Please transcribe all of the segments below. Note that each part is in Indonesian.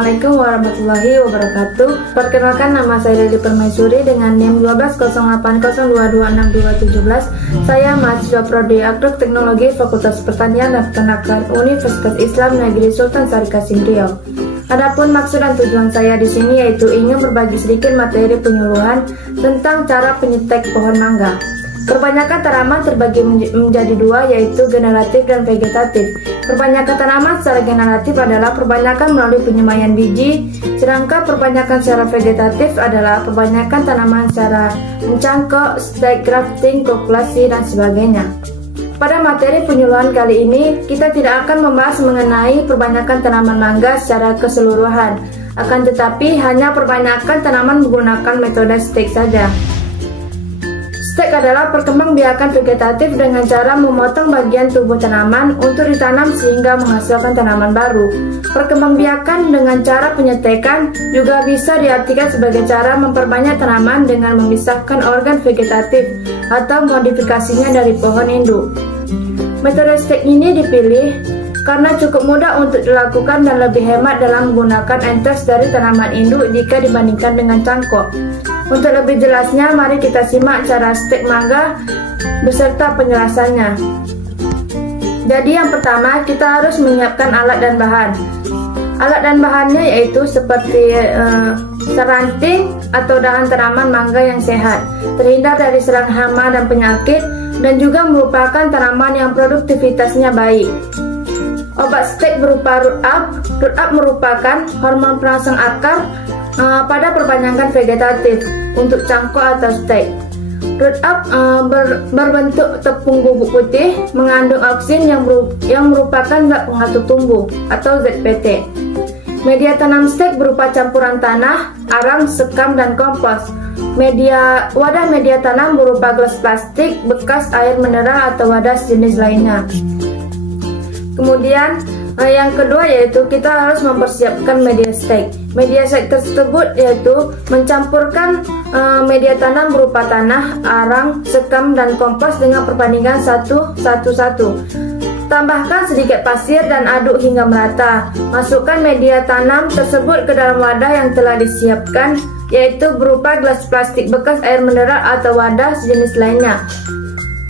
Assalamualaikum warahmatullahi wabarakatuh. Perkenalkan, nama saya Lili Permaisuri dengan NIM 12080226217. Saya mahasiswa Prodi Agro Teknologi Fakultas Pertanian dan Peternakan Universitas Islam Negeri Sultan Syarikasim Riau. Adapun maksud dan tujuan saya di sini yaitu ingin berbagi sedikit materi penyuluhan tentang cara penyetek pohon mangga. Kebanyakan tanaman terbagi menjadi dua, yaitu generatif dan vegetatif. Perbanyakan tanaman secara generatif adalah perbanyakan melalui penyemaian biji, sedangkan perbanyakan secara vegetatif adalah perbanyakan tanaman secara mencangkok, stek, grafting, kokulasi, dan sebagainya. Pada materi penyuluhan kali ini, kita tidak akan membahas mengenai perbanyakan tanaman mangga secara keseluruhan, akan tetapi hanya perbanyakan tanaman menggunakan metode stek saja. Stek adalah perkembangbiakan vegetatif dengan cara memotong bagian tubuh tanaman untuk ditanam sehingga menghasilkan tanaman baru. Perkembangbiakan dengan cara penyetekan juga bisa diartikan sebagai cara memperbanyak tanaman dengan memisahkan organ vegetatif atau modifikasinya dari pohon induk. Metode stek ini dipilih karena cukup mudah untuk dilakukan dan lebih hemat dalam menggunakan entes dari tanaman induk jika dibandingkan dengan cangkok. Untuk lebih jelasnya, mari kita simak cara stek mangga beserta penjelasannya. Jadi yang pertama, kita harus menyiapkan alat dan bahan. Alat dan bahannya yaitu seperti seranting atau dahan tanaman mangga yang sehat, terhindar dari serang hama dan penyakit, dan juga merupakan tanaman yang produktivitasnya baik. Obat stek berupa root up. Root up merupakan hormon perangsang akar pada perbanyakan vegetatif untuk cangkok atau stek. Root up berbentuk tepung bubuk putih mengandung auksin yang merupakan zat pengatur tumbuh atau ZPT. Media tanam stek berupa campuran tanah, arang, sekam, dan kompos. Wadah media tanam berupa gelas plastik, bekas air mineral atau wadah sejenis lainnya. Kemudian yang kedua yaitu kita harus mempersiapkan media stek. Media stek tersebut yaitu mencampurkan media tanam berupa tanah, arang, sekam, dan kompos dengan perbandingan 1:1. Tambahkan sedikit pasir dan aduk hingga merata. Masukkan media tanam tersebut ke dalam wadah yang telah disiapkan, yaitu berupa gelas plastik, bekas air mineral atau wadah sejenis lainnya.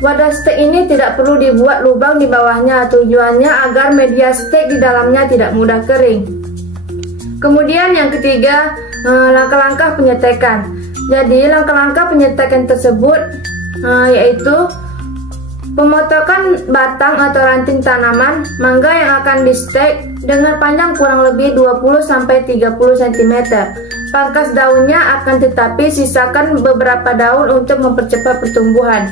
Wadah stek ini tidak perlu dibuat lubang di bawahnya, tujuannya agar media stek di dalamnya tidak mudah kering. Kemudian yang ketiga, langkah-langkah penyetekan. Jadi langkah-langkah penyetekan tersebut yaitu pemotongan batang atau ranting tanaman mangga yang akan di-stek dengan panjang kurang lebih 20-30 cm. Pangkas daunnya akan tetapi sisakan beberapa daun untuk mempercepat pertumbuhan.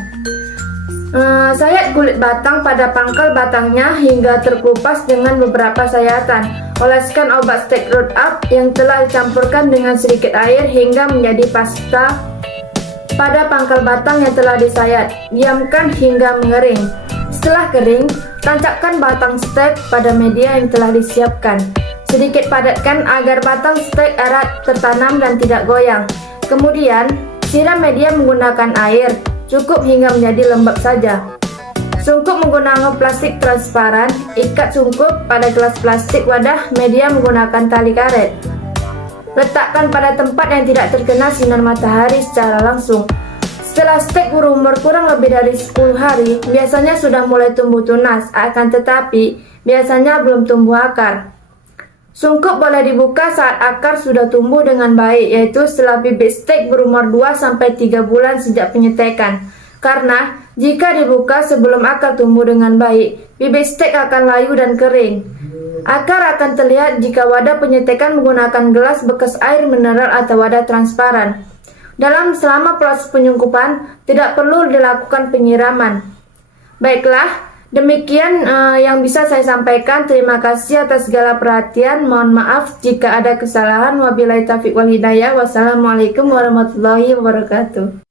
Sayat kulit batang pada pangkal batangnya hingga terkelupas dengan beberapa sayatan. Oleskan obat stek root up yang telah dicampurkan dengan sedikit air hingga menjadi pasta pada pangkal batang yang telah disayat. Diamkan hingga mengering. Setelah kering, tancapkan batang stek pada media yang telah disiapkan. Sedikit padatkan agar batang stek erat tertanam dan tidak goyang. Kemudian, siram media menggunakan air. Cukup hingga menjadi lembab saja. Sungkup menggunakan plastik transparan. Ikat sungkup pada gelas plastik wadah media menggunakan tali karet. Letakkan pada tempat yang tidak terkena sinar matahari secara langsung. Setelah stek berumur kurang lebih dari 10 hari, biasanya sudah mulai tumbuh tunas, akan tetapi biasanya belum tumbuh akar. Sungkup boleh dibuka saat akar sudah tumbuh dengan baik, yaitu setelah bibit stek berumur 2-3 bulan sejak penyetekan. Karena jika dibuka sebelum akar tumbuh dengan baik, bibit stek akan layu dan kering. Akar akan terlihat jika wadah penyetekan menggunakan gelas bekas air mineral atau wadah transparan. Selama proses penyungkupan, tidak perlu dilakukan penyiraman. Baiklah, demikian yang bisa saya sampaikan. Terima kasih atas segala perhatian. Mohon maaf jika ada kesalahan. Wabillahi taufiq wal hidayah. Wassalamualaikum warahmatullahi wabarakatuh.